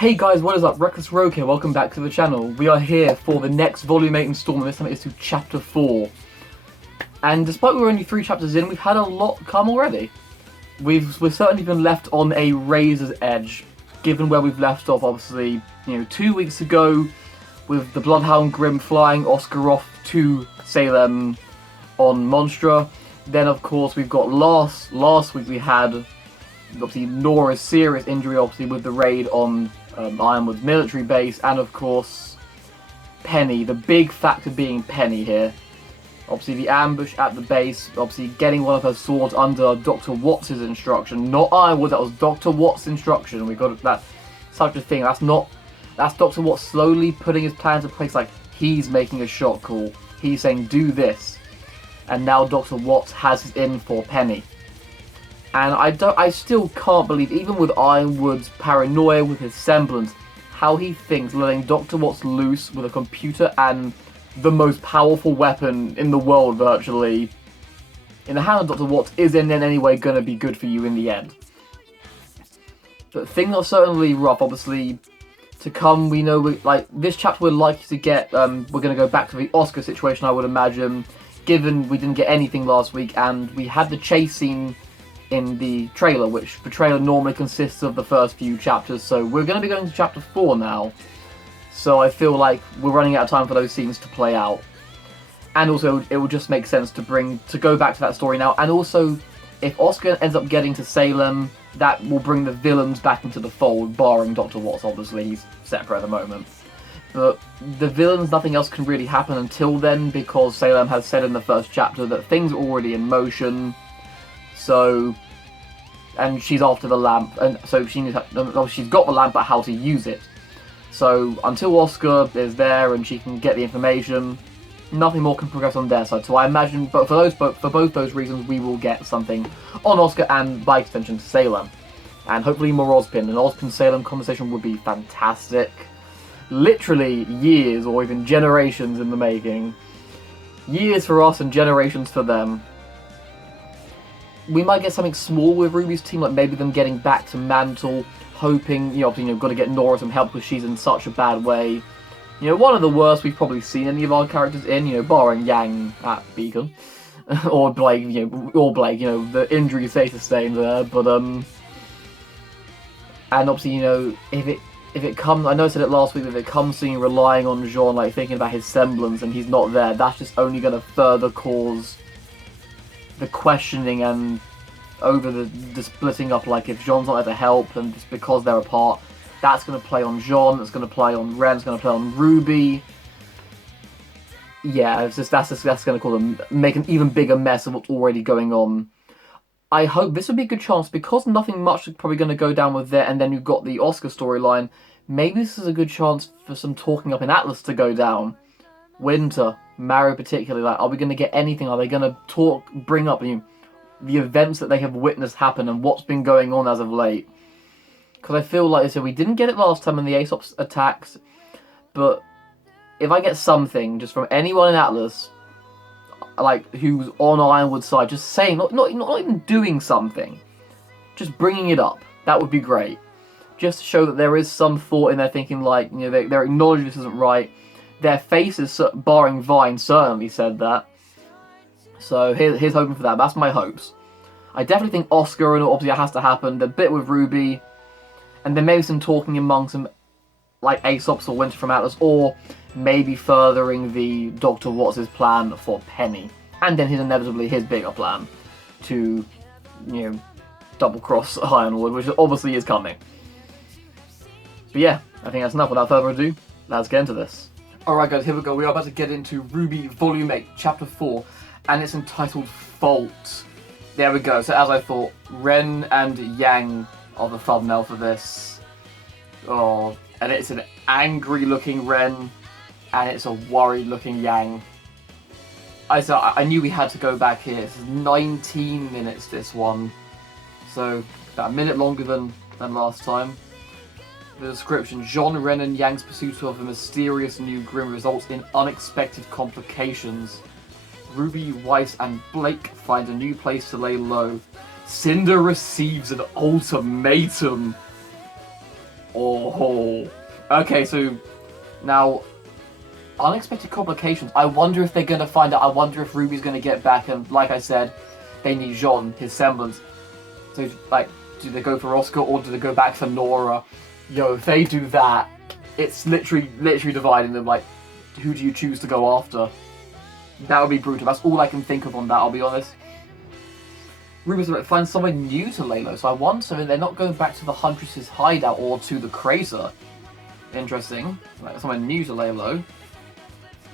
Hey guys, what is up? Reckless Rogue here, welcome back to the channel. We are here for the next Volume 8 installment, this time it is to Chapter 4. And despite we're only 3 chapters in, we've had a lot come already. We've certainly been left on a razor's edge, given where we've left off, obviously, 2 weeks ago, with the Bloodhound Grimm flying Oscar off to Salem on Monstra. Then, of course, we've got last week we had, obviously, Nora's serious injury, obviously, with the raid on Ironwood's military base, and of course Penny, the big factor being Penny here. Obviously the ambush at the base, obviously getting one of her swords under Dr. Watts' instruction, not Ironwood, that was Dr. Watts' instruction. We got that, such a thing, that's Dr. Watts slowly putting his plans in place, like he's making a shot call, he's saying do this, and now Dr. Watts has his in for Penny. And I still can't believe, even with Ironwood's paranoia with his semblance, how he thinks letting Dr. Watts loose with a computer and the most powerful weapon in the world, virtually, in the hand of Dr. Watts isn't in any way going to be good for you in the end. But things are certainly rough, obviously. To come, we know, this chapter we're likely to get, we're going to go back to the Oscar situation, I would imagine, given we didn't get anything last week, and we had the chase scene in the trailer, which the trailer normally consists of the first few chapters, so we're going to be going to chapter 4 now. So I feel like we're running out of time for those scenes to play out. And also, it would just make sense to go back to that story now. And also, if Oscar ends up getting to Salem, that will bring the villains back into the fold, barring Dr. Watts, obviously, he's separate at the moment. But the villains, nothing else can really happen until then, because Salem has said in the first chapter that things are already in motion. So, and she's after the lamp, and so she's got the lamp, but how to use it. So until Oscar is there and she can get the information, nothing more can progress on their side. So I imagine, but for both those reasons, we will get something on Oscar and by extension to Salem, and hopefully more Ozpin. An Ozpin-Salem conversation would be fantastic. Literally years or even generations in the making. Years for us and generations for them. We might get something small with RWBY's team, like maybe them getting back to Mantle, hoping, obviously, got to get Nora some help because she's in such a bad way. One of the worst we've probably seen any of our characters in, barring Yang at Beacon. or Blake, the injuries they sustained there, but, and obviously, if it comes, I know I said it last week, if it comes to you relying on Jean, like, thinking about his semblance and he's not there, that's just only going to further cause the questioning and over the splitting up, like if Jean's not there to help and just because they're apart, that's going to play on Jean, it's going to play on Ren, it's going to play on RWBY. Yeah, that's going to make an even bigger mess of what's already going on. I hope this would be a good chance, because nothing much is probably going to go down with there, and then you've got the Oscar storyline. Maybe this is a good chance for some talking up in Atlas to go down. Winter, Mario particularly, like, are we going to get anything? Are they going to bring up the events that they have witnessed happen and what's been going on as of late? Because I feel like, we didn't get it last time in the Aesop's attacks, but if I get something just from anyone in Atlas, like, who's on Ironwood's side, just saying, not even doing something, just bringing it up, that would be great. Just to show that there is some thought in their thinking, like, they're acknowledging this isn't right. Their faces, barring Vine, certainly said that. So here's hoping for that. That's my hopes. I definitely think Oscar, and obviously it has to happen, the bit with RWBY, and then maybe some talking among some, like, Aesops or Winter from Atlas, or maybe furthering the Dr. Watts' plan for Penny. And then inevitably his bigger plan to, double-cross Ironwood, which obviously is coming. But yeah, I think that's enough. Without further ado, let's get into this. Alright guys, here we go. We are about to get into RWBY Volume 8, Chapter 4, and it's entitled Fault. There we go. So as I thought, Ren and Yang are the thumbnail for this. Oh, and it's an angry-looking Ren, and it's a worried-looking Yang. I knew we had to go back here. This is 19 minutes, this one. So, about a minute longer than last time. The description: Jean, Ren and Yang's pursuit of a mysterious new Grimm results in unexpected complications. RWBY, Weiss and Blake find a new place to lay low. Cinder receives an ultimatum. Oh. Okay, so now unexpected complications. I wonder if they're gonna find out. I wonder if Ruby's gonna get back, and like I said, they need Jean, his semblance. So like, do they go for Oscar or do they go back for Nora? Yo, if they do that, it's literally dividing them. Like, who do you choose to go after? That would be brutal. That's all I can think of on that, I'll be honest. Ruby's like, find somewhere new to lay low. So I wonder if they're not going back to the Huntress's hideout or to the Crazer. Interesting. Like, somewhere new to lay low.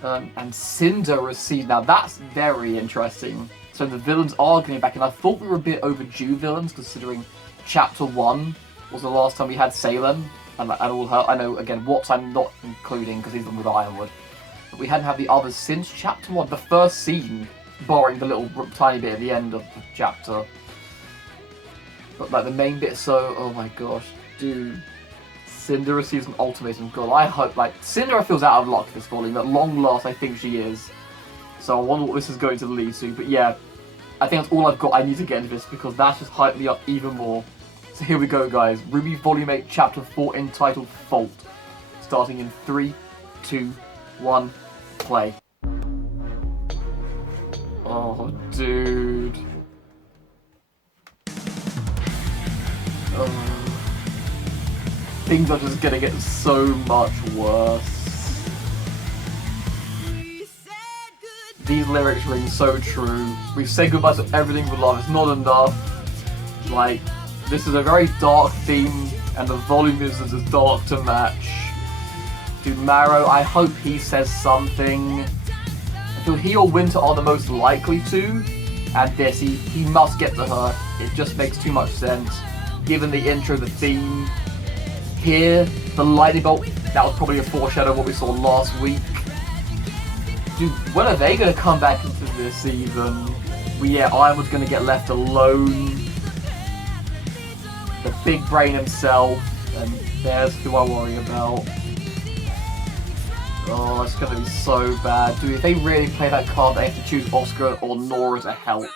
And Cinder received. Now that's very interesting. So the villains are getting back, and I thought we were a bit overdue villains, considering Chapter 1 was the last time we had Salem and all her. I know, again, Watts I'm not including because he's the one with Ironwood. But we hadn't had the others since Chapter 1, the first scene, barring the little tiny bit at the end of the chapter. But like the main bit, so, oh my gosh, dude. Cinder receives an ultimatum. God, I hope, like, Cinder feels out of luck this volume. At long last, I think she is. So I wonder what this is going to lead to. But yeah, I think that's all I've got. I need to get into this because that's just hyped me up even more. So here we go, guys. RWBY Volume 8, Chapter 4, entitled Fault. Starting in 3, 2, 1, play. Oh, dude. Oh. Things are just gonna get so much worse. These lyrics ring so true. We've said goodbye to everything we love. It's not enough. Like, this is a very dark theme, and the volume is as dark to match. Dude, Marrow, I hope he says something. I feel he or Winter are the most likely to, and this, he must get to her. It just makes too much sense. Given the intro, the theme. Here, the lightning bolt, that was probably a foreshadow of what we saw last week. Dude, when are they going to come back into this even? But yeah, Ironwood's going to get left alone. The big brain himself, and there's who I worry about. Oh, it's going to be so bad. Dude, if they really play that card, they have to choose Oscar or Nora to help.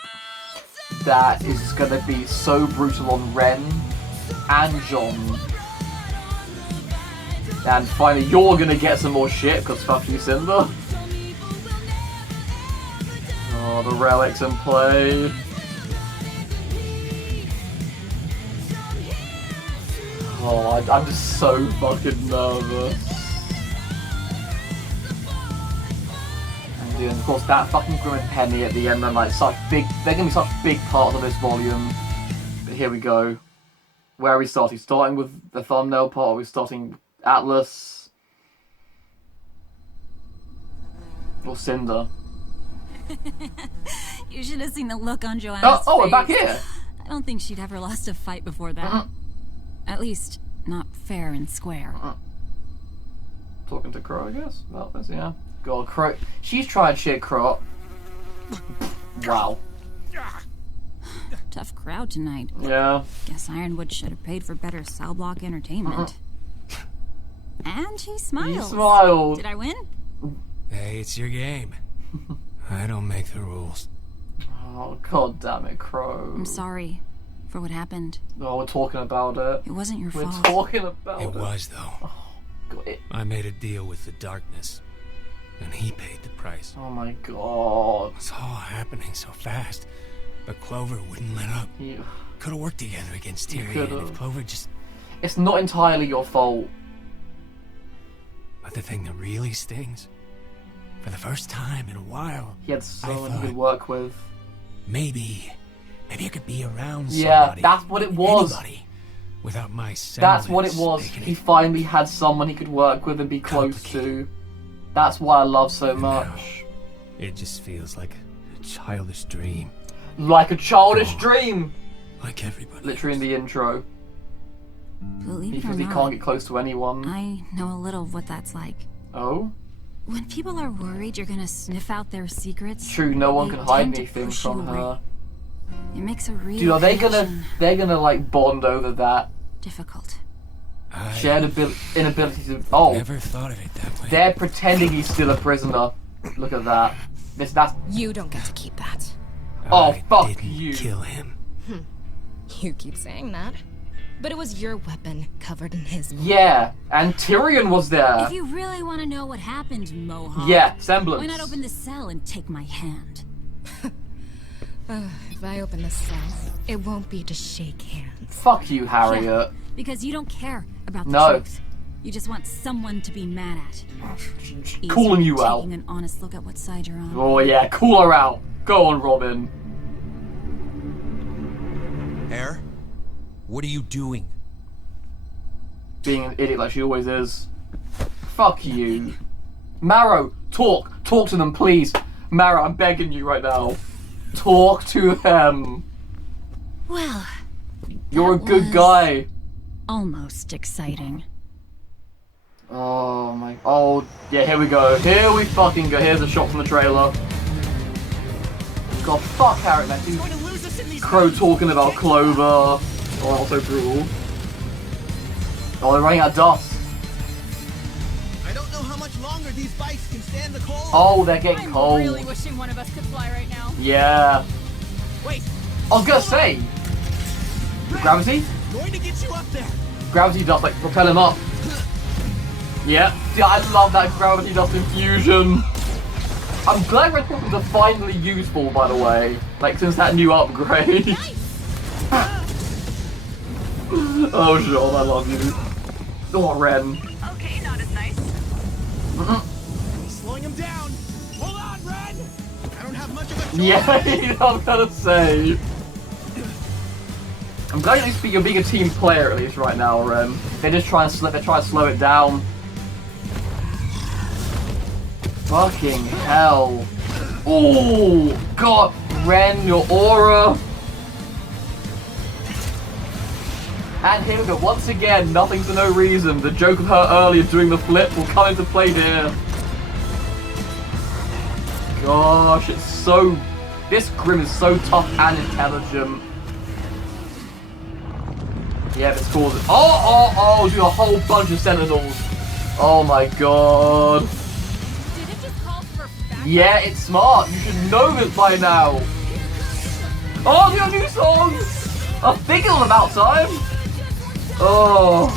That is going to be so brutal on Ren and Jean. And finally, you're gonna get some more shit, because fuck you, Cinder. Oh, the relics in play. Oh, I'm just so fucking nervous. And dude, of course, that fucking Grim and Penny at the end, they're like such big, they're gonna be such big parts of this volume. But here we go. Where are we starting? Starting with the thumbnail part, or are we starting Atlas or Cinder? You should have seen the look on Joanna's face. We're back here. I don't think she'd ever lost a fight before that. At least, not fair and square. Talking to Crow, I guess. Well, that's, yeah. God, Crow. She's trying shit, Crow. Wow. Tough crowd tonight. Yeah. Guess Ironwood should have paid for better cell block entertainment. And he smiled. He smiled. Did I win? Hey, it's your game. I don't make the rules. Oh, god damn it, Crow. I'm sorry for what happened. Oh, we're talking about it. It wasn't your fault. We're talking about it. It was, though. Oh, god. I made a deal with the darkness, and he paid the price. Oh my god. It's all happening so fast, but Clover wouldn't let up. You could have worked together against Tyrion if Clover just... It's not entirely your fault. But the thing that really stings, for the first time in a while, he had someone he could work with. Maybe I could be around somebody. Yeah, that's what it was. Anybody, without my semblance. That's what it was. He finally had someone he could work with and be close to. That's why I love so much. It just feels like a childish dream. Like a childish dream! Like everybody. Literally in the intro. Believe it or Because he not, can't get close to anyone. I know a little of what that's like. Oh? When people are worried you're gonna sniff out their secrets. True, no one they can hide tend to anything push from you her. away. It makes a real Dude, are they connection they're gonna like bond over that difficult. shared inability to... Oh, Never thought of it that way. they're pretending he's still a prisoner. Look at that. That's... You don't get to keep that. Oh, I fuck didn't you. kill him. You keep saying that. But it was your weapon covered in his blood. Yeah, and Tyrion was there. If you really want to know what happened, Mohawk, Yeah, semblance. why not open the cell and take my hand? If I open the cell, it won't be to shake hands. Fuck you, Harriet. Yeah, because you don't care about the No. truth. You just want someone to be mad at. Calling you Easier than out. taking an honest look at what side you're on. Oh yeah, call her out. Go on, Robin. Air, what are you doing? Being an idiot like she always is. Fuck you. Marrow, talk. Talk to them, please. Marrow, I'm begging you right now. Talk to them. Well, You're a that good was guy. almost exciting. Oh my. Oh, yeah, here we go. Here we fucking go. Here's a shot from the trailer. God, fuck Harriet, man. Dude. Crow talking about Clover. Oh, also brutal. Oh, they're running out of dust. I don't know how much longer these bikes can stand the cold. Oh, they're getting cold. really wishing one of us could fly right now. Yeah. Wait, I was gonna say. Gravity? going to get you up there. Gravity dust, like, propel him up. Yeah. See, I love that gravity dust infusion. I'm glad Red Weapons are finally useful, by the way. Like, since that new upgrade. Oh, Sean, I love you. Oh, Ren. Okay, not as nice. Slowing him down. Hold on, Ren. I don't have much of a choice. Yeah, you know what I'm gonna say. I'm glad you're being a team player at least right now, Ren. They just try and slow it down. Fucking hell. Oh, God, Ren, your aura. And here we go, once again, nothing for no reason. The joke of her earlier doing the flip will come into play here. Gosh, it's so... This Grim is so tough and intelligent. Yeah, it's causing... Oh, do a whole bunch of Sentinels. Oh my god. Did it just call for backup? Yeah, it's smart. You should know this by now. Oh, your new song! I think it was about time. Oh.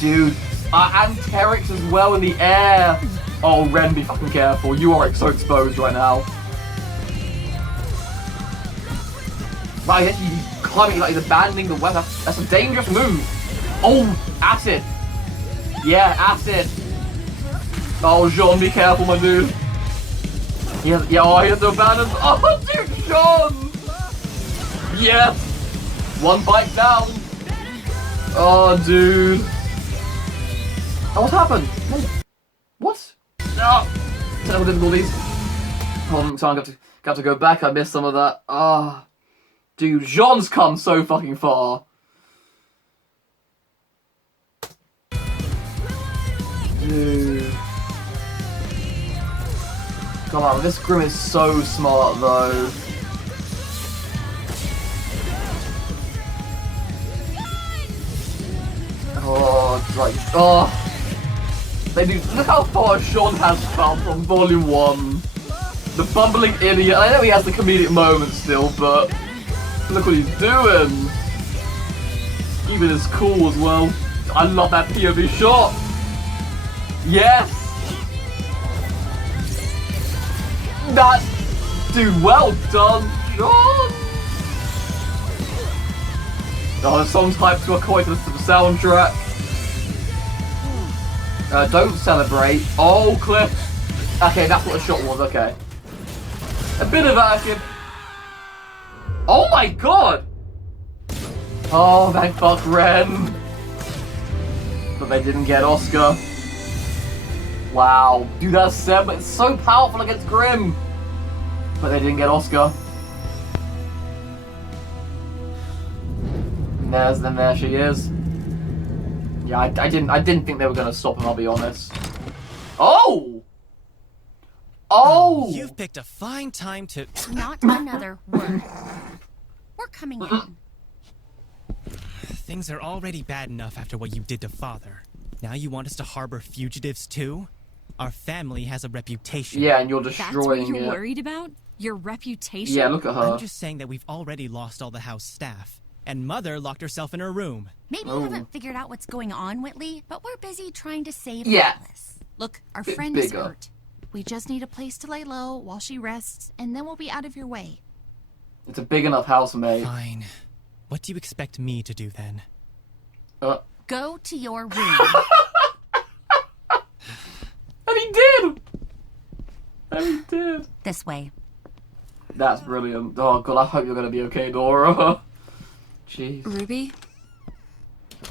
Dude. And Terex as well in the air. Oh, Ren, be fucking careful. You are so exposed right now. Like, actually climbing, like, he's abandoning the weapon. That's a dangerous move. Oh, acid. Yeah, acid. Oh, Jean, be careful, my dude. He has to abandon. Oh, dude, Jean. Yes. One bite down. Oh, dude. Oh, what happened? What? No. Technical difficulties. Hold on, so I'm going to have to go back. I missed some of that. Ah. Dude, Jean's come so fucking far. Dude. Come on, this Grim is so smart though. Oh, it's like, oh. They do, look how far Sean has come from Volume 1. The bumbling idiot. I know he has the comedic moments still, but look what he's doing. Even his cool as well. I love that POV shot. Yes. That, dude, well done, Sean. Oh, the song's hyped to a quite to the soundtrack. Don't celebrate. Oh, Cliff. Okay, that's what the shot was, okay. A bit of Arkin. Oh my god! Oh, thank fuck, Ren. But they didn't get Oscar. Wow. Dude, that's Seb. It's so powerful against Grim. But they didn't get Oscar. And there she is. Yeah, I didn't think they were gonna stop him, I'll be honest. Oh! Oh! You've picked a fine time to... Not another word. We're coming in. Things are already bad enough after what you did to Father. Now you want us to harbor fugitives too? Our family has a reputation. Yeah, and you're That's what destroying you're it. worried about? Your reputation? Yeah, look at her. I'm just saying that we've already lost all the house staff. and Mother locked herself in her room. Maybe you haven't figured out what's going on, Whitley, but we're busy trying to save Yeah. Atlas. Look, our Bit friend is bigger. hurt. We just need a place to lay low while she rests, and then we'll be out of your way. It's a big enough house, mate. Fine. What do you expect me to do then? Go to your room. And he did! And he did. This way. That's brilliant. Oh god, I hope you're gonna be okay, Dora. Jeez. Ruby,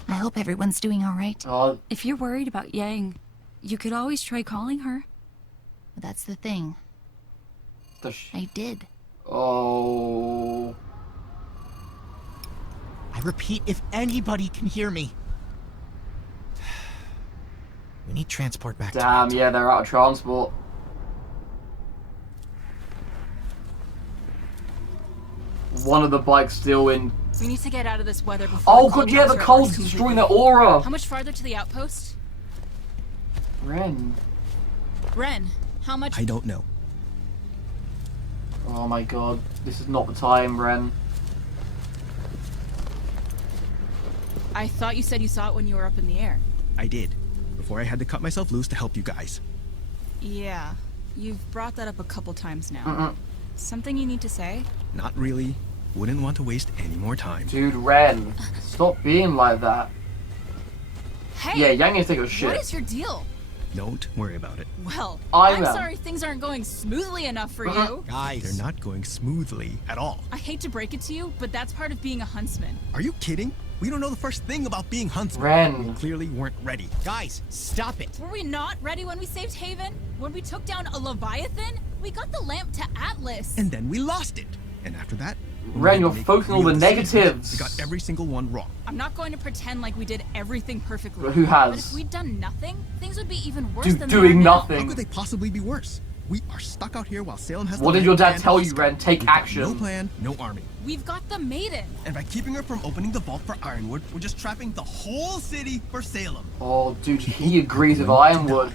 I hope everyone's doing all right. Oh, if you're worried about Yang, you could always try calling her. But that's the thing. I did. Oh. I repeat, if anybody can hear me. We need transport back Damn, to yeah, they're out of transport. One of the bikes still in. We need to get out of this weather before. Oh the god, yeah, the drops our cold's orders destroying their completely. aura. How much farther to the outpost? Ren. Ren, how much? I don't know. Oh my god, this is not the time, Ren. I thought you said you saw it when you were up in the air. I did. Before I had to cut myself loose to help you guys. Yeah, you've brought that up a couple times now. Something you need to say? Not really. Wouldn't want to waste any more time. Dude, Ren, stop being like that. Hey! Yeah, Yang needs to take a shit. What is your deal? Don't worry about it. Well, I'm I'm sorry things aren't going smoothly enough for you. Guys, they're not going smoothly at all. I hate to break it to you, but that's part of being a huntsman. Are you kidding? We don't know the first thing about being huntsmen. Ren. We clearly weren't ready. Guys, stop it. Were we not ready when we saved Haven? When we took down a Leviathan? We got the lamp to Atlas. And then we lost it. And after that, Ren, you're focusing on the negatives. We got every single one wrong. I'm not going to pretend like we did everything perfectly. But who has? But if we'd done nothing, things would be even worse Dude, than doing they are now. How nothing. could they possibly be worse? We are stuck out here while Salem has. What the did your land dad and tell you, Oscar. Ren? Take We've got action. No plan, no army. We've got the maiden. And by keeping her from opening the vault for Ironwood, we're just trapping the whole city for Salem. Oh, dude, he agrees with Ironwood.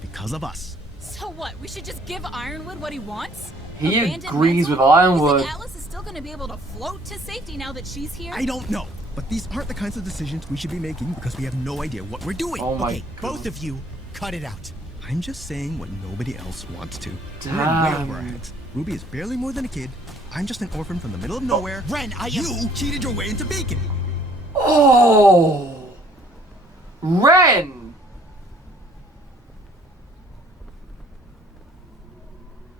Because of us. So what? We should just give Ironwood what he wants? He Abandon agrees Mental? with Ironwood. You think Atlas is still going to be able to float to safety now that she's here? I don't know. But these aren't the kinds of decisions we should be making because we have no idea what we're doing. Oh my okay, God. both of you, cut it out. I'm just saying what nobody else wants to. Damn. We're way over our heads. Ruby is barely more than a kid. I'm just an orphan from the middle of nowhere. Ren, You cheated your way into bacon. Oh, Ren.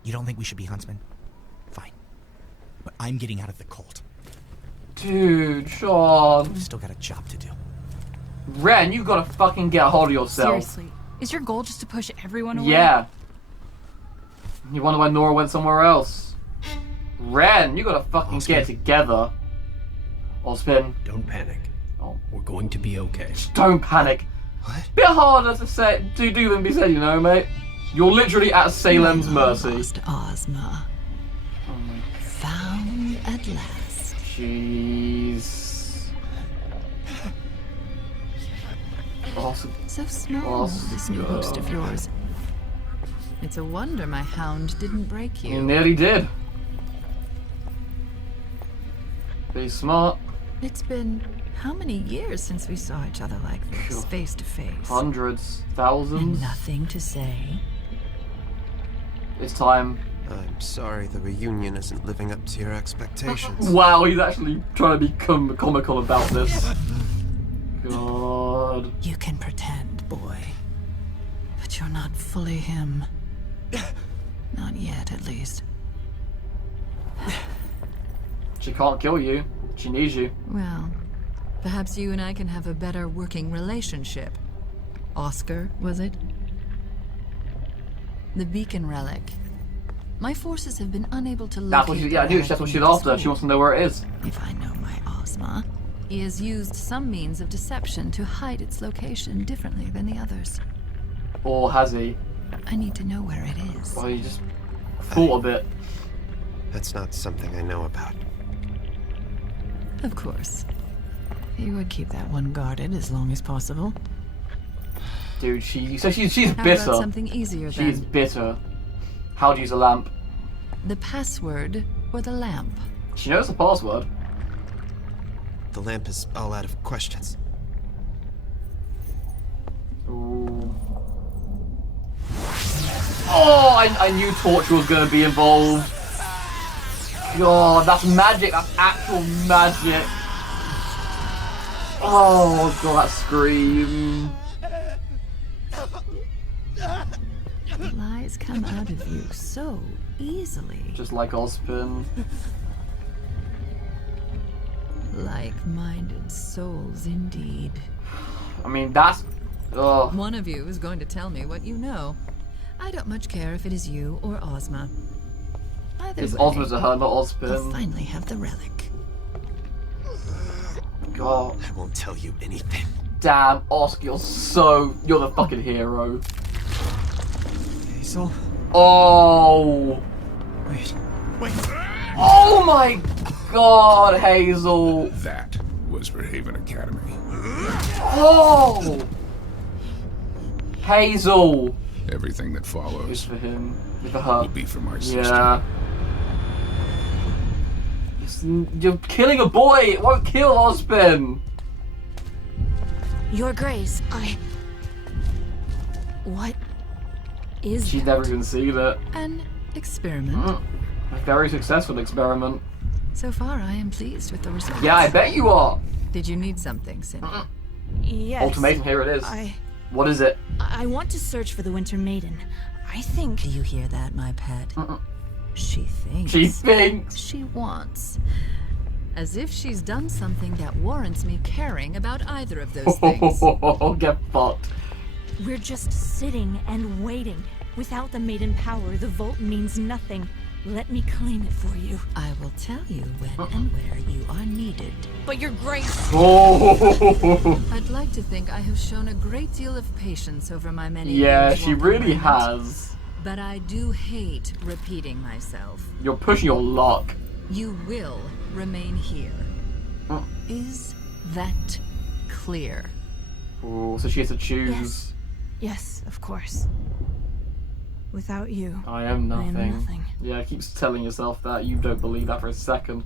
You don't think we should be huntsmen? Fine. But I'm getting out of the cult. Dude, Sean. We've still got a job to do. Ren, you gotta fucking get a hold of yourself. Seriously, is your goal just to push everyone away? Yeah. You wonder why Nora went somewhere else. Ren, you gotta fucking get it together. Ozpin, Don't panic. Oh. We're going to be okay. don't panic. What? Bit harder to say, to do than be said, you know, mate. You're literally at Salem's mercy. Lost Ozma. Found at last. Jeez. Awesome. So small, this new host of yours. It's a wonder my hound didn't break You you. nearly did. Be smart. It's been how many years since we saw each other like this, face to face? Hundreds, And thousands. nothing to say. It's time. I'm sorry the reunion isn't living up to your expectations. Wow, he's actually trying to be comical about this. God. You can pretend, boy. But you're not fully him. Not yet, at least. She can't kill you. She needs you. Well, perhaps you and I can have a better working relationship. Oscar, was it? The beacon relic. My forces have been unable to locate That's what she, yeah, I knew the that's what she's relic after. She wants to know where it is. If I know my Ozma, he has used some means of deception to hide its location differently than the others. Or has he? I need to know where it is. Well, he just thought a bit. That's not something I know about. Of course. He would keep that one guarded as long as possible. Dude, she's How bitter. about something easier She's then? bitter. How to use a lamp. The password or the lamp? She knows the password. The lamp is all out of questions. Ooh. Oh, I knew torture was going to be involved. God, that's magic. That's actual magic. Oh, God, that scream. Lies come out of you so easily. Just like Ozpin. Like-minded souls, indeed. I mean, that's... Ugh. One of you is going to tell me what you know. I don't much care if it is you or Ozma. Either It's way, Ozma to her, not I'll Ozpin. finally have the relic. God. I won't tell you anything. Damn, Oscar, you're the fucking hero. Hazel? Oh! Wait. Oh my God, Hazel! That was for Haven Academy. Oh! Hazel! Everything that It's follows for him. It's for her. will be for my sister. Yeah. You're killing a boy! It won't kill Ozpin! Your Grace, What is She's that? never even seen it. An experiment. A very successful experiment. So far, I am pleased with the results. Yeah, I bet you are! Did you need something, Cindy? Yes. Ultimatum, here it is. What is it? I want to search for the Winter Maiden. I think... Do you hear that, my pet? She thinks. She thinks. She wants. As if she's done something that warrants me caring about either of those things. Get fucked. We're just sitting and waiting. Without the Maiden power, the Vault means nothing. Let me claim it for you. I will tell you when and where you are needed. But Your Grace... Oh! I'd like to think I have shown a great deal of patience over my many Yeah, years she walking really around. has. But I do hate repeating myself. You're pushing your luck. You will remain here. Is that clear? Oh, so she has to choose. Yes, of course. Without you, I am nothing. I am nothing. Yeah, keeps telling yourself that. You don't believe that for a second.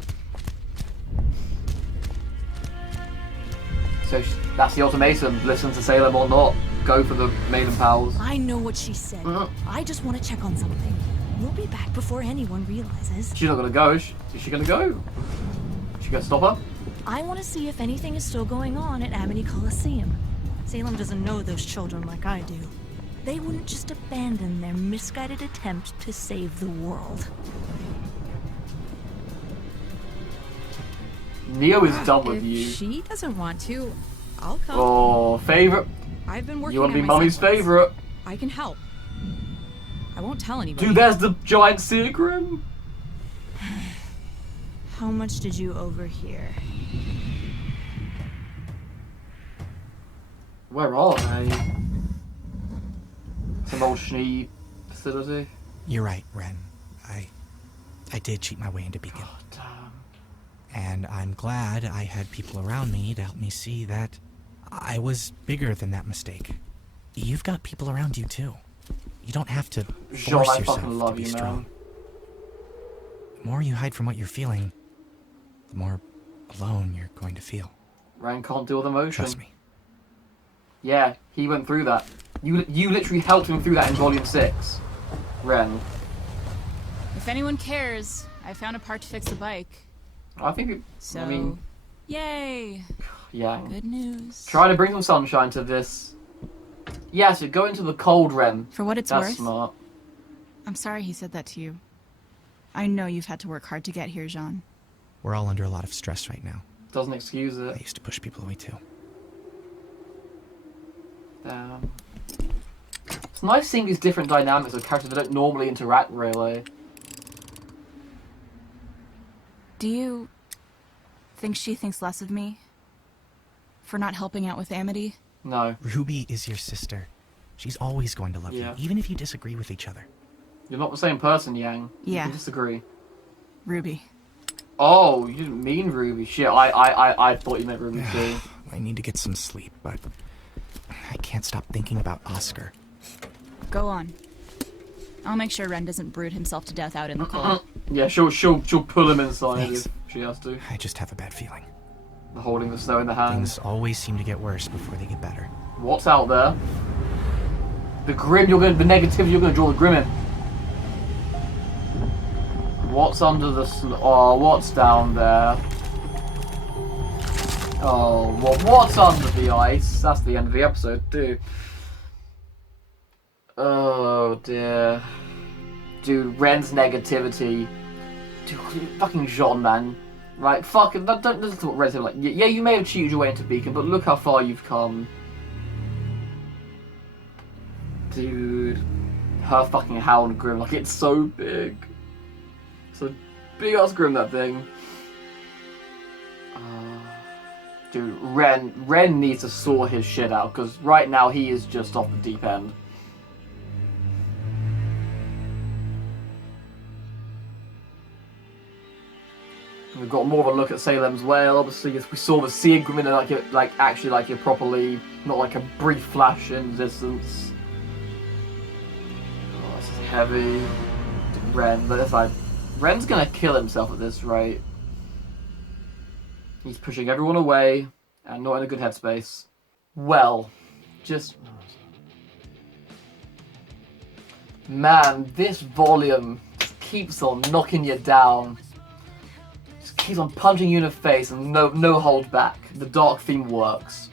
So that's the ultimatum. Listen to Salem or not. Go for the Maiden powers. I know what she said. I just want to check on something. We'll be back before anyone realizes. She's not gonna go. Is she gonna go? She gonna stop her? I want to see if anything is still going on at Amity Coliseum. Salem doesn't know those children like I do. They wouldn't just abandon their misguided attempt to save the world. Neo is done with If you. she doesn't want to, I'll come. Oh, favorite. I've been working You want to on be my Mummy's semblance. favorite? I can help. I won't tell anybody. Dude, there's the giant secret. How much did you overhear? Where are they? Some old Schnee facility. You're right, Ren. I did cheat my way into Beacon. Oh, damn. And I'm glad I had people around me to help me see that I was bigger than that mistake. You've got people around you too. You don't have to Jean, force I yourself fucking to love be you, strong. man. The more you hide from what you're feeling, the more alone you're going to feel. Ren can't deal with emotion. Trust me. Yeah, he went through that. You literally helped him through that in Volume 6. Ren. If anyone cares, I found a part to fix the bike. I think it, So, I mean, yay. yeah. Good news. Try to bring some sunshine to this. Yeah, so go into the cold, Ren. For what it's That's worth, smart. I'm sorry he said that to you. I know you've had to work hard to get here, Jean. We're all under a lot of stress right now. Doesn't excuse I it. used to push people away too. It's nice seeing these different dynamics of characters that don't normally interact, really. Do you think she thinks less of me? For not helping out with Amity? No. Ruby is your sister. She's always going to love Yeah. you, even if you disagree with each other. You're not the same person, Yang. Yeah. You disagree. Ruby. Oh, you didn't mean Ruby. Shit, I thought you meant Ruby too. I need to get some sleep, but I can't stop thinking about Oscar. Go on. I'll make sure Ren doesn't brood himself to death out in the cold. Yeah, she'll pull him inside Thanks. if she has to. I just have a bad feeling. holding the snow in the hand. Things always seem to get worse before they get better. What's out there? The grim, the negativity, you're going to draw the grim in. What's under the snow? Oh, what's down there? Oh, what's under the ice? That's the end of the episode, too. Oh, dear. Dude, Ren's negativity. Dude, fucking Jean, man. Right, fucking, don't listen to what Ren's saying. Like, yeah, you may have cheated your way into Beacon, but look how far you've come. Dude. Her fucking Hound Grim, like, it's so big. So big ass Grim, that thing. Dude, Ren needs to sort his shit out, because right now he is just off the deep end. We've got more of a look at Salem's Whale. Obviously, we saw the sea Grim in like actually like it properly, not like a brief flash in distance. Oh, this is heavy. Ren, but it's like Ren's gonna kill himself at this rate. He's pushing everyone away and not in a good headspace. Well, just man, this volume just keeps on knocking you down. Just keeps on punching you in the face and no hold back. The dark theme works.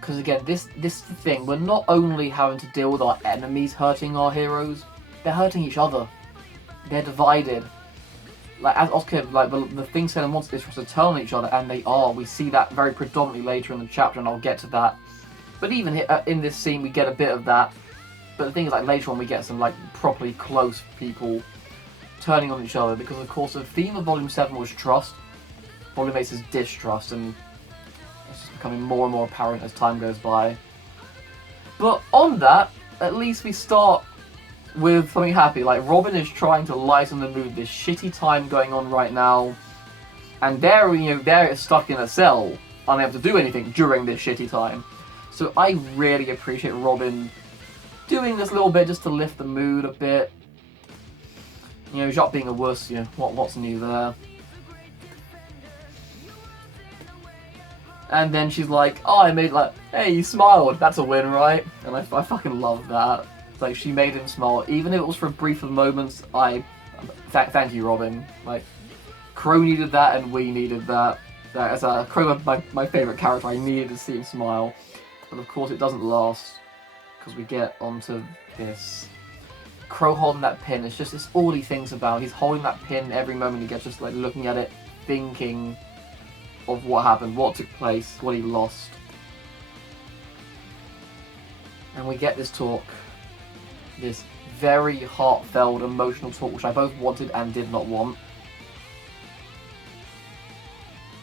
Because again, this is the thing, we're not only having to deal with our enemies hurting our heroes, they're hurting each other. They're divided. Like, as Oscar, like, the thing Salem wants is for us to turn on each other, and they are. We see that very predominantly later in the chapter, and I'll get to that. But even in this scene, we get a bit of that. But the thing is, like, later on, we get some, like, properly close people turning on each other, because, of course, the theme of Volume 7 was trust. Volume 8 is distrust, and it's just becoming more and more apparent as time goes by. But on that, at least we start with something happy. Like, Robin is trying to lighten the mood, this shitty time going on right now, and they're stuck in a cell, unable to do anything during this shitty time. So I really appreciate Robin doing this little bit just to lift the mood a bit. You know, Jacques being a wuss, you know, what's new there? And then she's like, oh, I made, like, hey, you smiled, that's a win, right? And I fucking love that. Like, she made him smile, even if it was for a brief of moments. Thank you, Robin. Like, Crow needed that, and we needed that. As Crow, my favourite character, I needed to see him smile. But of course, it doesn't last, because we get onto this. Crow holding that pin, it's all he thinks about. He's holding that pin every moment he gets, just like looking at it, thinking of what happened, what took place, what he lost. And we get this talk. This very heartfelt, emotional talk, which I both wanted and did not want.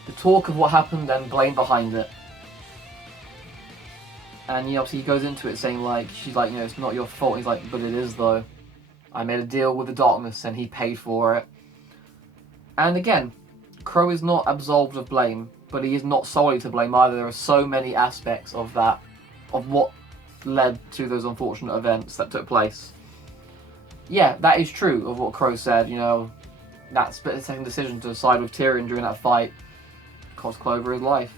The talk of what happened and blame behind it. And obviously he goes into it saying, like, she's like, it's not your fault. He's like, but it is though. I made a deal with the darkness and he paid for it. And again, Crow is not absolved of blame, but he is not solely to blame either. There are so many aspects of that, of what led to those unfortunate events that took place. Yeah, that is true of what Crow said, that split-second decision to side with Tyrion during that fight cost Clover his life.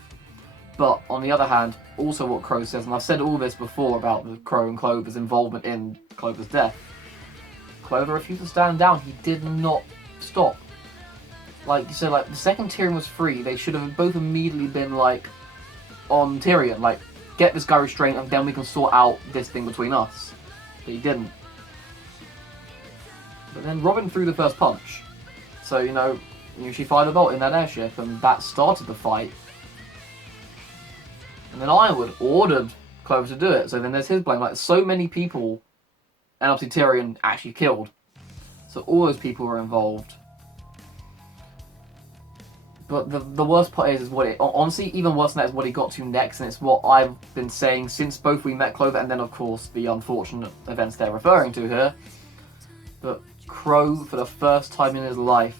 But on the other hand, also what Crow says, and I've said all this before about the Crow and Clover's involvement in Clover's death. Clover refused to stand down. He did not stop. Like you said, like the second Tyrion was free, they should have both immediately been like on Tyrion, like get this guy restrained and then we can sort out this thing between us. But he didn't. But then Robin threw the first punch. So, she fired a bolt in that airship and that started the fight. And then Ironwood ordered Clover to do it, so then there's his blame. Like, so many people, and obviously Tyrion actually killed. So all those people were involved. But the worst part is what honestly, even worse than that is what he got to next, and it's what I've been saying since both we met Clover and then, of course, the unfortunate events they're referring to here. But Crow, for the first time in his life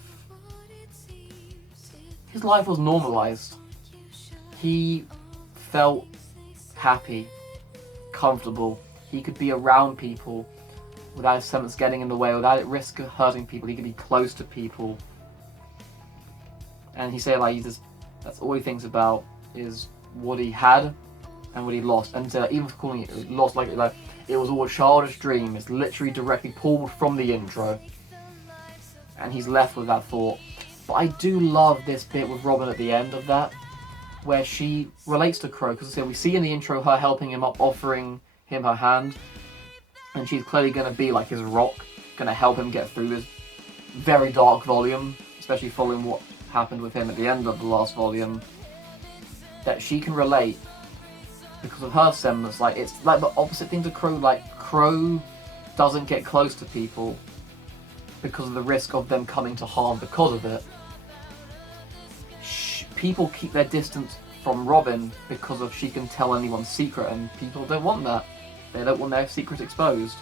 was normalized. He felt happy, comfortable. He could be around people without his semblance getting in the way, without it risk of hurting people. He could be close to people. And he said, like, that's all he thinks about. is what he had and what he lost. And even for calling it lost, like it was all a childish dream. It's literally directly pulled from the intro. And he's left with that thought. But I do love this bit with Robin at the end of that, where she relates to Crow, because we see in the intro her helping him up, offering him her hand, and she's clearly going to be like his rock, going to help him get through this very dark volume, especially following what happened with him at the end of the last volume, that she can relate because of her semblance. Like, it's like the opposite thing to Crow. Like, Crow doesn't get close to people because of the risk of them coming to harm because of it. People keep their distance from Robin because of she can tell anyone's secret, and people don't want that. They don't want their secrets exposed.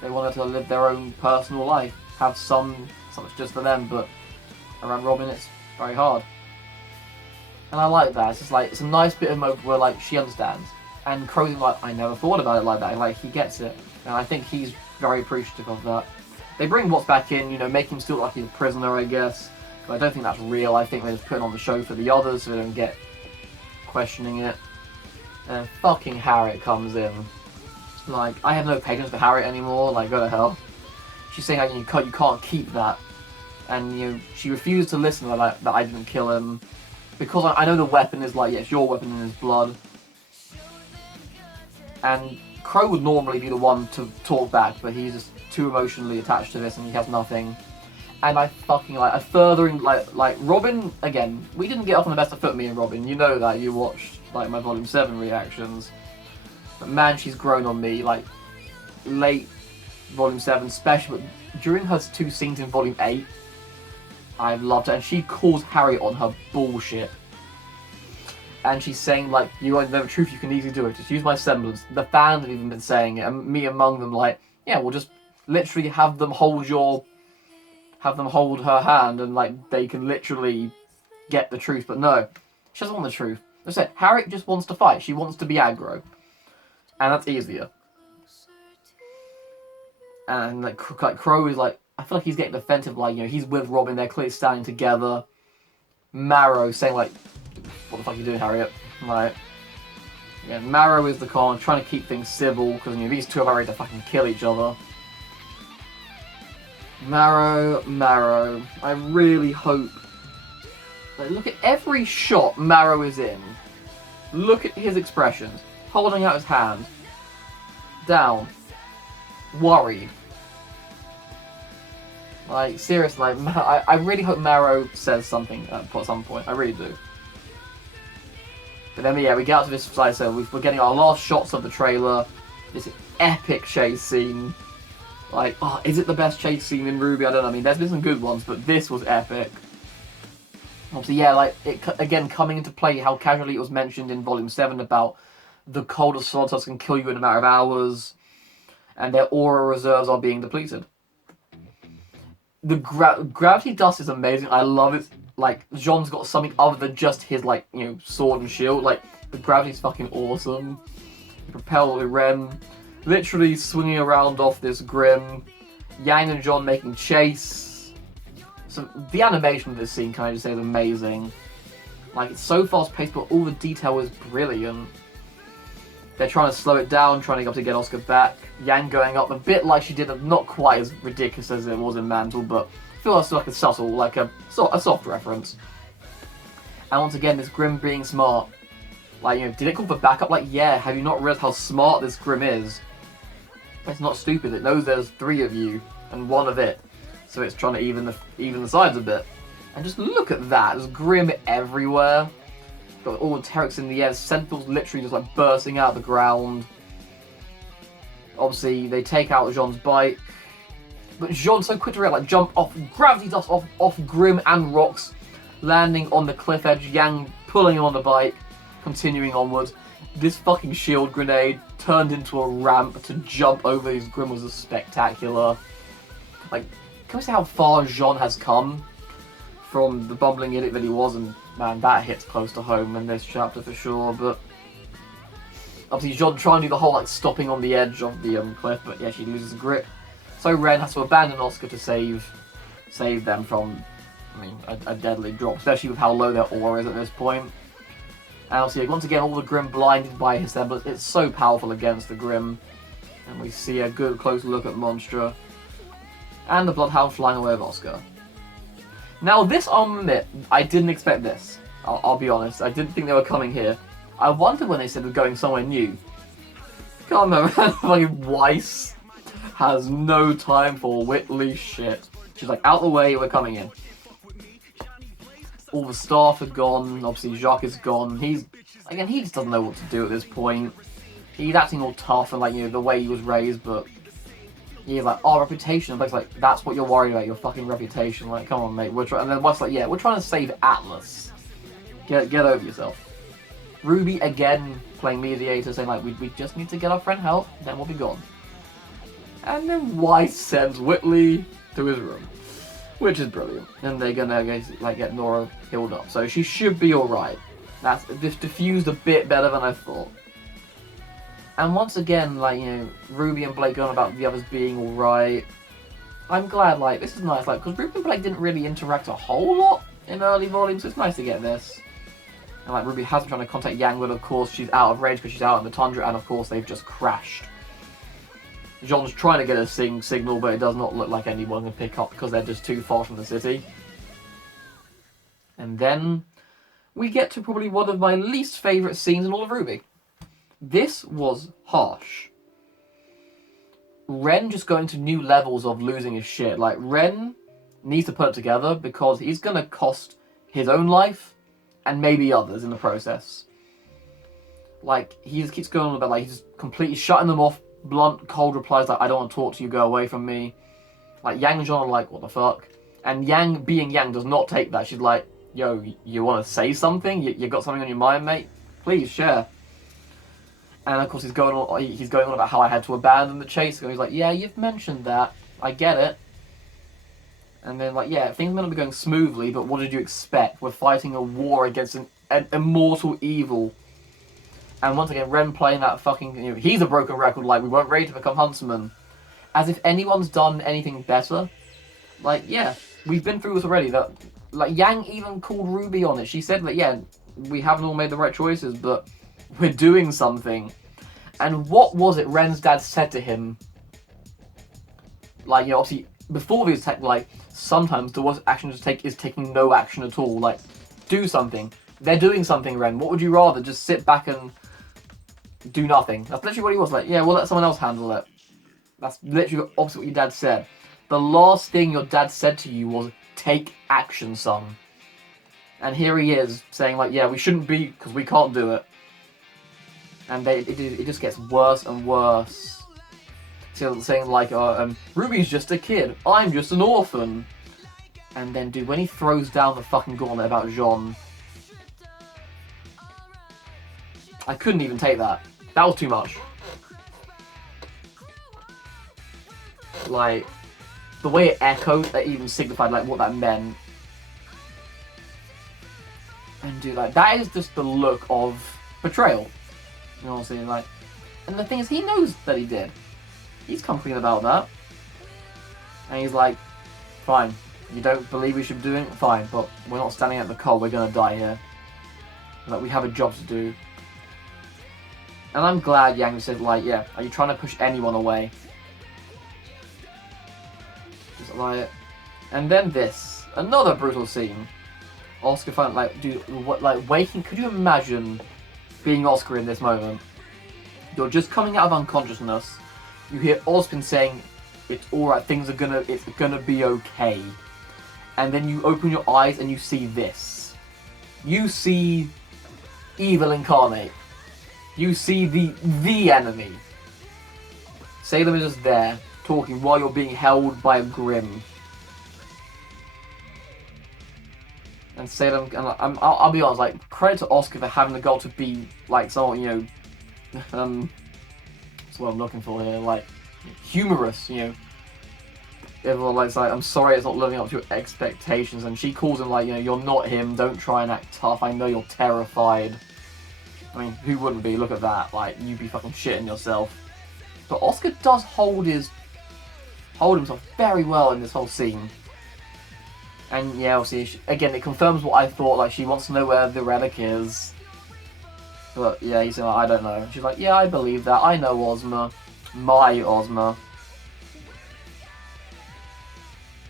They want her to live their own personal life, have something just for them, but around Robin it's very hard. And I like that. It's just like, it's a nice bit of moment where like she understands, and Crow's like, I never thought about it like that. Like, he gets it, and I think he's very appreciative of that. They bring Watts back in, you know, make him still like he's a prisoner, I guess. But I don't think that's real. I think they're just putting on the show for the others so they don't get questioning it. And fucking Harriet comes in. Like, I have no patience for Harriet anymore. Like, go to hell. She's saying how you can't keep that. And, you know, she refused to listen to that I didn't kill him. Because I know the weapon is like, yeah, it's your weapon in his blood. And Crow would normally be the one to talk back, but he's just too emotionally attached to this and he has nothing. And I fucking like a furthering like Robin again. We didn't get off on the best of foot, me and Robin. You know that. You watched like my Volume 7 reactions. But man, she's grown on me. Like late Volume 7, especially but during her 2 scenes in Volume 8, I've loved her. And she calls Harriet on her bullshit. And she's saying like, you want to know the truth, you can easily do it. Just use my semblance. The fans have even been saying it, and me among them. Like, yeah, we'll just literally have them hold her hand, and like they can literally get the truth. But no, she doesn't want the truth. I said, Harriet just wants to fight. She wants to be aggro, and that's easier. And like Crow is like, I feel like he's getting defensive. Like, you know, he's with Robin. They're clearly standing together. Marrow saying like, what the fuck are you doing, Harriet? Like, yeah, Marrow is the con, trying to keep things civil because, you know, these two are ready to fucking kill each other. Marrow. I really hope. Like, look at every shot Marrow is in. Look at his expressions. Holding out his hand. Down. Worried. Like, seriously, like, I really hope Marrow says something at some point. I really do. But then, yeah, we get out to this side, so we're getting our last shots of the trailer. This epic chase scene. Like, oh, is it the best chase scene in RWBY? I don't know. I mean, there's been some good ones, but this was epic. Obviously, yeah, like, it again, coming into play, how casually it was mentioned in Volume 7 about the coldest soldiers can kill you in a matter of hours, and their aura reserves are being depleted. The gravity dust is amazing. I love it. Like, Jean's got something other than just his, like, you know, sword and shield. Like, the gravity's fucking awesome. Propel Ren literally swinging around off this Grim. Yang and Jean making chase. So, the animation of this scene, can I just say, is amazing. Like, it's so fast-paced, but all the detail is brilliant. They're trying to slow it down, trying to go up to get Oscar back. Yang going up a bit like she did, not quite as ridiculous as it was in Mantle, but I feel like a subtle, like a soft reference. And once again, this Grim being smart. Like, you know, did it call for backup? Like, yeah, have you not realized how smart this Grim is? It's not stupid. It knows there's 3 of you and 1 of it. So it's trying to even the sides a bit. And just look at that. There's Grim everywhere. Got all the Terex in the air. Sentinels literally just like bursting out of the ground. Obviously, they take out Jean's bike. But Jean's so quick to react, like jump off, gravity dust off Grim and rocks, landing on the cliff edge. Yang pulling him on the bike, continuing onwards. This fucking shield grenade turned into a ramp to jump over these Grim was spectacular. Like, can we say how far Jean has come from the bumbling idiot that he was? And man, that hits close to home in this chapter for sure. But obviously, Jean trying to do the whole like stopping on the edge of the cliff, but yeah, she loses grip. So Ren has to abandon Oscar to save them from, I mean, a deadly drop, especially with how low their aura is at this point. And obviously, once again, all the Grimm blinded by his semblance. It's so powerful against the Grimm. And we see a good close look at Monstra. And the Bloodhound flying away with Oscar. Now this, I'll admit, I didn't expect this. I'll be honest, I didn't think they were coming here. I wondered when they said they're going somewhere new. Can't remember, fucking Weiss has no time for Whitley shit. She's like, out the way, we're coming in. All the staff are gone, obviously Jacques is gone. He just doesn't know what to do at this point. He's acting all tough and like, you know, the way he was raised, but he's like, oh, reputation. And Blake's like, that's what you're worried about, your fucking reputation. Like, come on, mate. And then West's like, yeah, we're trying to save Atlas. Get over yourself. Ruby again playing mediator, saying like, we just need to get our friend help, then we'll be gone. And then Weiss sends Whitley to his room, which is brilliant. And they're gonna like get Nora healed up, so she should be all right. That's diffused a bit better than I thought. And once again, like, you know, Ruby and Blake going about the others being alright. I'm glad, like, this is nice, like, because Ruby and Blake didn't really interact a whole lot in early volumes, so it's nice to get this. And, like, Ruby has been trying to contact Yang, but of course she's out of range because she's out in the tundra, and of course they've just crashed. Jean's trying to get a signal, but it does not look like anyone can pick up because they're just too far from the city. And then we get to probably one of my least favourite scenes in all of RWBY. This was harsh. Ren just going to new levels of losing his shit. Like, Ren needs to put it together because he's going to cost his own life and maybe others in the process. Like, he just keeps going on about, like, he's completely shutting them off. Blunt, cold replies like, I don't want to talk to you, go away from me. Like, Yang and Jean are like, what the fuck? And Yang, being Yang, does not take that. She's like, yo, you want to say something? You got something on your mind, mate? Please, share. And of course he's going on about how I had to abandon the chase. And he's like, yeah, you've mentioned that. I get it. And then like, yeah, things are meant to be going smoothly, but what did you expect? We're fighting a war against an immortal evil. And once again, Ren playing that fucking, you know, he's a broken record, like, we weren't ready to become huntsmen. As if anyone's done anything better. Like, yeah, we've been through this already. That, like, Yang even called Ruby on it. She said that, yeah, we haven't all made the right choices, but we're doing something. And what was it Ren's dad said to him? Like, you know, obviously, before the attack, like, sometimes the worst action to take is taking no action at all. Like, do something. They're doing something, Ren. What would you rather? Just sit back and do nothing. That's literally what he was like. Yeah, we'll let someone else handle it. That's literally opposite what your dad said. The last thing your dad said to you was, take action, son. And here he is, saying like, yeah, we shouldn't be, because we can't do it. And it just gets worse and worse. So saying like, Ruby's just a kid, I'm just an orphan. And then, dude, when he throws down the fucking gauntlet about Jean, I couldn't even take that. That was too much. Like, the way it echoed, that even signified like what that meant. And dude, like, that is just the look of betrayal. You know what I'm saying? Like, and the thing is, he knows that he did. He's come clean about that. And he's like, fine, you don't believe we should be doing it? Fine, but we're not standing at the cold, we're gonna die here. Like, we have a job to do. And I'm glad Yang said, like, yeah, are you trying to push anyone away? Just like, and then this, another brutal scene. Oscar found, like, dude, what, like, waking, could you imagine being Oscar in this moment? You're just coming out of unconsciousness, you hear Ozpin saying, it's alright, it's gonna be okay. And then you open your eyes and you see this. You see evil incarnate. You see the enemy. Salem is just there, talking while you're being held by a Grimm. And Salem, and I'll be honest, like, credit to Oscar for having the goal to be, like, someone, you know, that's what I'm looking for here, like, humorous, you know. Everyone, like, I'm sorry it's not living up to your expectations, and she calls him, like, you know, you're not him, don't try and act tough, I know you're terrified. I mean, who wouldn't be? Look at that, like, you'd be fucking shitting yourself. But Oscar does hold himself very well in this whole scene. And yeah, obviously, again, it confirms what I thought, like, she wants to know where the relic is. But yeah, he's like, I don't know. She's like, yeah, I believe that. I know Ozma. My Ozma.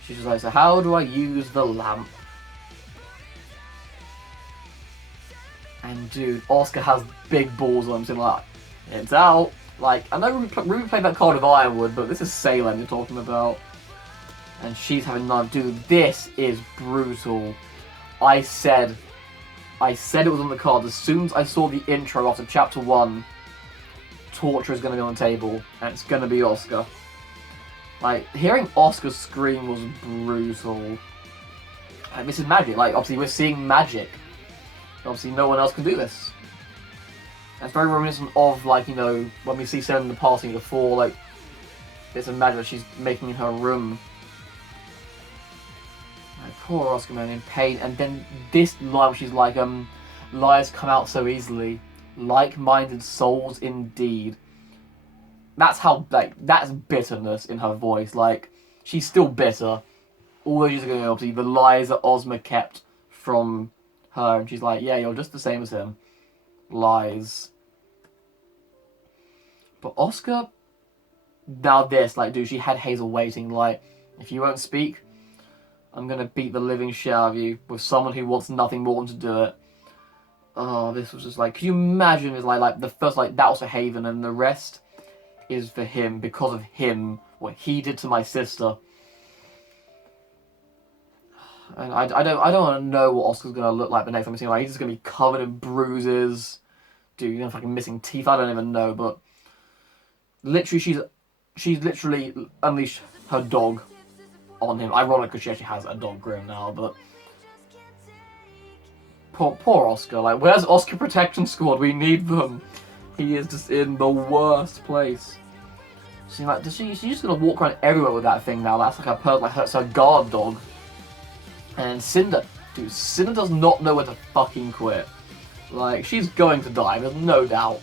She's just like, so how do I use the lamp? And dude, Oscar has big balls on him, so like, it's out. Like, I know Ruby played that card of Ironwood, but this is Salem you're talking about. And she's having none. Dude, this is brutal. I said it was on the card. As soon as I saw the intro after Chapter 1, torture is going to be on the table, and it's going to be Oscar. Like, hearing Oscar scream was brutal. Like, this is magic. Like, obviously we're seeing magic. Obviously no one else can do this. It's very reminiscent of, like, you know, when we see Sarah in the passing before, like, there's a magic that she's making in her room. Like, poor Oscar, man, in pain. And then this line, she's like, lies come out so easily. Like-minded souls indeed. That's how, like, that's bitterness in her voice. Like, she's still bitter. All those years ago, obviously, the lies that Ozma kept from her, and she's like, yeah, you're just the same as him. Lies. But Oscar, now this, like, dude, she had Hazel waiting, like, if you won't speak, I'm gonna beat the living shit out of you with someone who wants nothing more than to do it. Oh, this was just like, can you imagine, it's like the first, like, that was for Haven, and the rest is for him, because of him, what he did to my sister. And I don't want to know what Oscar's going to look like the next time we see him. Like, he's just going to be covered in bruises. Dude, you know, fucking missing teeth. I don't even know, but literally, she's literally unleashed her dog on him. Ironic because she actually has a dog grim now, but poor Oscar. Like, where's Oscar Protection Squad? We need them. He is just in the worst place. She's like, she's just gonna walk around everywhere with that thing now. That's like a like hurts her guard dog. And Cinder, dude, Cinder does not know where to fucking quit. Like, she's going to die, there's no doubt.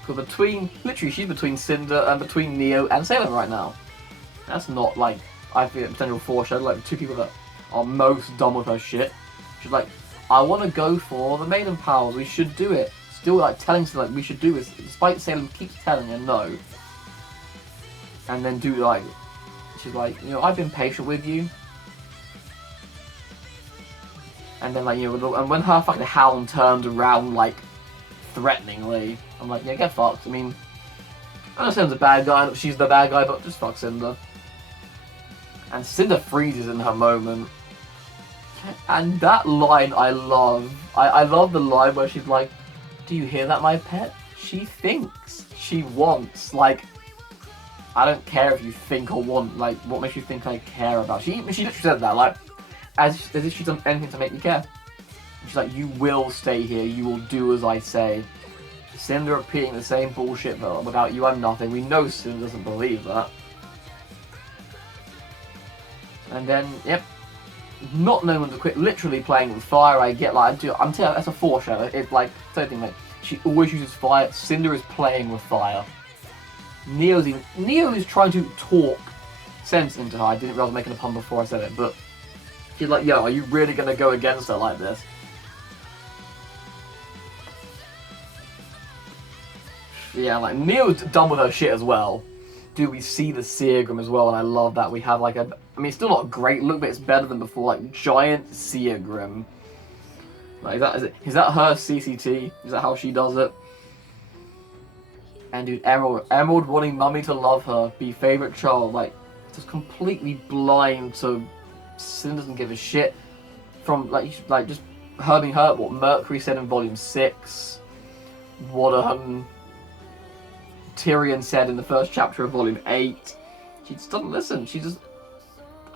Because literally, she's between Cinder and between Neo and Salem right now. That's not, like, I feel potential foreshadow, like, the two people that are most done with her shit. She's like, I want to go for the Maiden Powers, we should do it. Still, like, telling Cinder, like, we should do this, despite Salem keeps telling her no. And then do, like, she's like, you know, I've been patient with you. And then, like, you know, and when her fucking hound turned around, like, threateningly, I'm like, yeah, get fucked. I mean, I know Cinder's a bad guy, she's the bad guy, but just fuck Cinder. And Cinder freezes in her moment. And that line I love. I love the line where she's like, do you hear that, my pet? She thinks. She wants. Like, I don't care if you think or want. Like, what makes you think I care about? She literally said that, like, as if she's done anything to make you care. She's like, you will stay here, you will do as I say. Cinder repeating the same bullshit, but without you I'm nothing. We know Cinder doesn't believe that. And then, yep, not knowing when to quit, literally playing with fire. I get, like, I'm telling you, that's a foreshadow. It's like, same thing, like, she always uses fire. Cinder is playing with fire. Neo is trying to talk sense into her. I didn't realize I was making a pun before I said it, but she's like, yo, are you really going to go against her like this? Yeah, like, Neo's done with her shit as well. Dude, we see the Seergrim as well, and I love that. We have, like, I mean, it's still not a great look, but it's better than before. Like, giant Seergrim. Like, is that her CCT? Is that how she does it? And dude, Emerald wanting Mummy to love her, be favorite child, like, just completely blind to Sin doesn't give a shit. From, like just hearing her, what Mercury said in Volume 6, what Tyrion said in the first chapter of Volume 8. She just doesn't listen.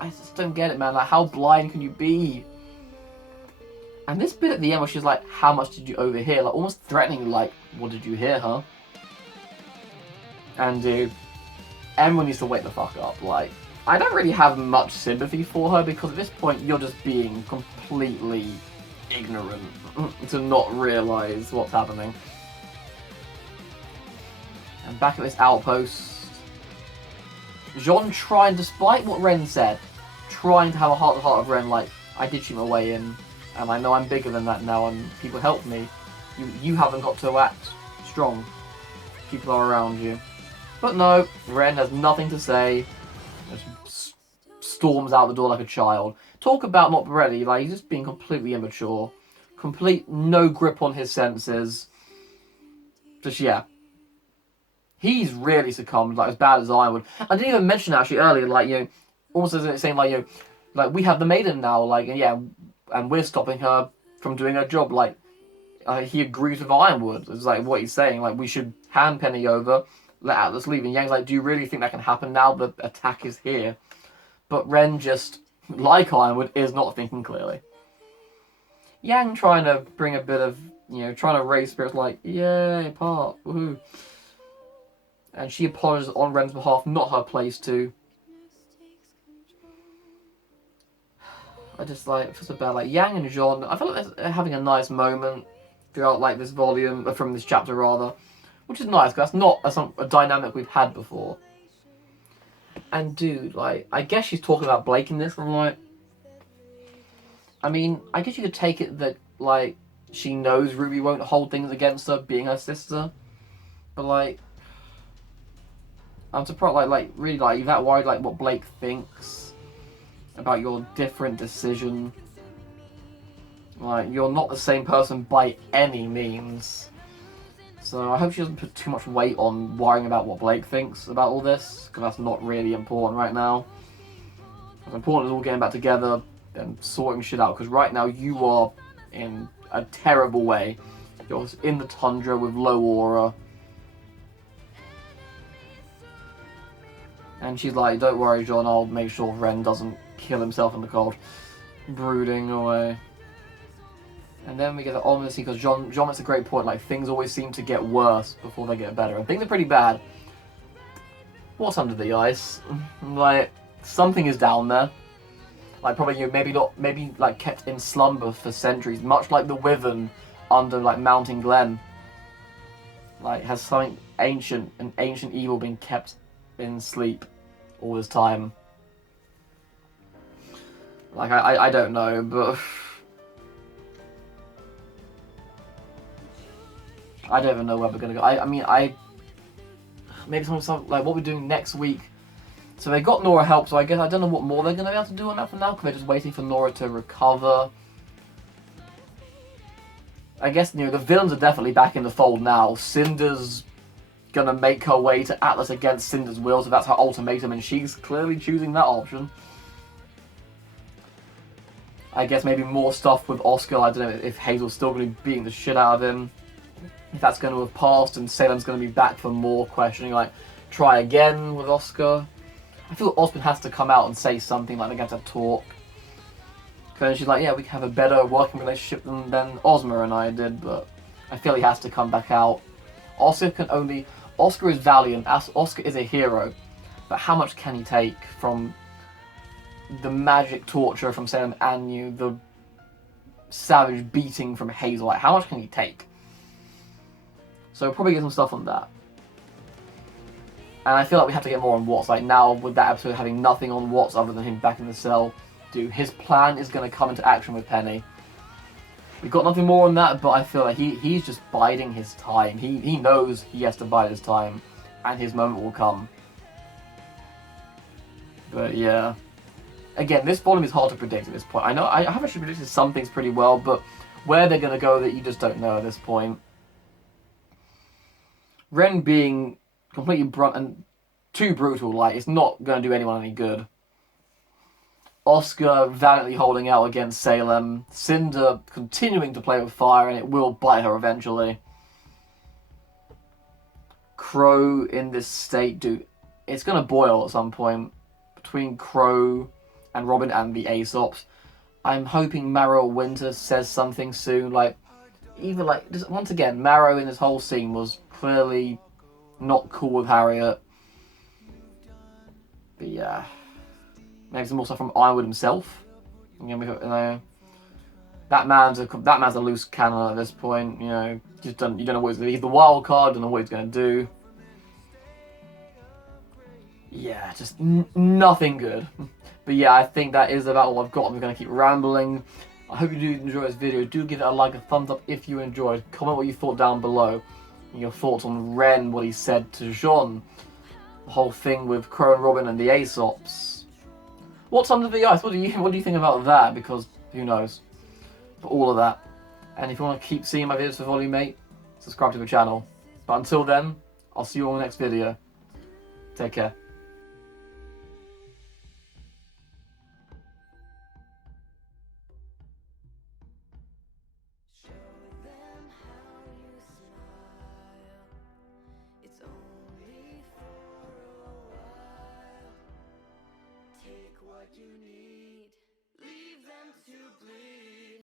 I just don't get it, man. Like, how blind can you be? And this bit at the end where she's like, how much did you overhear? Like, almost threatening, like, what did you hear, huh? And dude, everyone needs to wake the fuck up. Like, I don't really have much sympathy for her because at this point you're just being completely ignorant to not realise what's happening. And back at this outpost, Jean trying, despite what Ren said, trying to have a heart-to-heart of Ren, like, I did shoot my way in, and I know I'm bigger than that now, and people helped me. You haven't got to act strong. People are around you. But no, Ren has nothing to say. Just storms out the door like a child. Talk about not ready, like, he's just being completely immature. Complete no grip on his senses. Just, yeah. He's really succumbed, like, as bad as I would. I didn't even mention actually earlier, like, you know, almost as saying, like, you know, like, we have the maiden now, like, and yeah, and we're stopping her from doing her job, like, he agrees with Ironwood. It's like what he's saying, like, we should hand Penny over, let Atlas leave. And Yang's like, do you really think that can happen now? The attack is here. But Ren just, like Ironwood, is not thinking clearly. Yang trying to bring a bit of, you know, trying to raise spirits like, yay, part, woohoo. And she apologizes on Ren's behalf, not her place to. I just, like, feel so bad. Like, Yang and Jean, I feel like they're having a nice moment throughout, like, this volume, from this chapter, rather. Which is nice, because that's not a dynamic we've had before. And, dude, like, I guess she's talking about Blake in this, and I'm like... I mean, I guess you could take it that, like, she knows Ruby won't hold things against her, being her sister. But, like... I'm surprised, like, really, like, you're that worried, like, what Blake thinks about your different decision. Like, you're not the same person by any means. So I hope she doesn't put too much weight on worrying about what Blake thinks about all this, because that's not really important right now. What's important is all getting back together and sorting shit out, because right now you are in a terrible way. You're in the tundra with low aura. And she's like, don't worry, John, I'll make sure Ren doesn't kill himself in the cold. Brooding away. And then we get the ominous scene, because John makes a great point, like, things always seem to get worse before they get better. And things are pretty bad. What's under the ice? Like, something is down there. Like, probably, you know, maybe, like, kept in slumber for centuries, much like the Wyvern under, like, Mountain Glen. Like, has something ancient, an ancient evil being kept in sleep all this time. Like, I don't know, but... I don't even know where we're gonna go. I mean, maybe something like what we're doing next week. So they got Nora help, so I guess I don't know what more they're gonna be able to do on that for now, because they're just waiting for Nora to recover. I guess, you know, the villains are definitely back in the fold now. Cinder's gonna make her way to Atlas against Cinder's will, so that's her ultimatum, and she's clearly choosing that option. I guess maybe more stuff with Oscar. I don't know if Hazel's still gonna be beating the shit out of him. If that's going to have passed and Salem's going to be back for more questioning, like, try again with Oscar. I feel Osmond has to come out and say something, like they're going to have to talk. Because she's like, yeah, we can have a better working relationship than Ozma and I did, but I feel he has to come back out. Oscar is valiant, Oscar is a hero, but how much can he take from the magic torture from Salem and the savage beating from Hazel? Like, how much can he take? So we'll probably get some stuff on that. And I feel like we have to get more on Watts. Like, now, with that episode having nothing on Watts other than him back in the cell, dude, his plan is going to come into action with Penny. We've got nothing more on that, but I feel like he's just biding his time. He knows he has to bide his time, and his moment will come. But yeah. Again, this volume is hard to predict at this point. I know I have actually predicted some things pretty well, but where they're going to go that you just don't know at this point. Ren being completely blunt and too brutal, like, it's not going to do anyone any good. Oscar valiantly holding out against Salem. Cinder continuing to play with fire, and it will bite her eventually. Crow in this state, dude, it's going to boil at some point. Between Crow and Robin and the Aesops. I'm hoping Marrow Winter says something soon, like, even like, just, once again, Marrow in this whole scene was clearly not cool with Harriet. But yeah, maybe some more stuff from Ironwood himself. You know, that man's a loose cannon at this point. You know, you don't know what he's gonna do. He's the wild card. Don't know what he's gonna do. Yeah, just nothing good. But yeah, I think that is about all I've got. I'm gonna keep rambling. I hope you do enjoy this video. Do give it a like, a thumbs up if you enjoyed. Comment what you thought down below. And your thoughts on Ren, what he said to Jean. The whole thing with Crow and Robin and the Aesops. What's under the ice? What do you think about that? Because who knows? But all of that. And if you want to keep seeing my videos for Volume 8, subscribe to the channel. But until then, I'll see you all in the next video. Take care.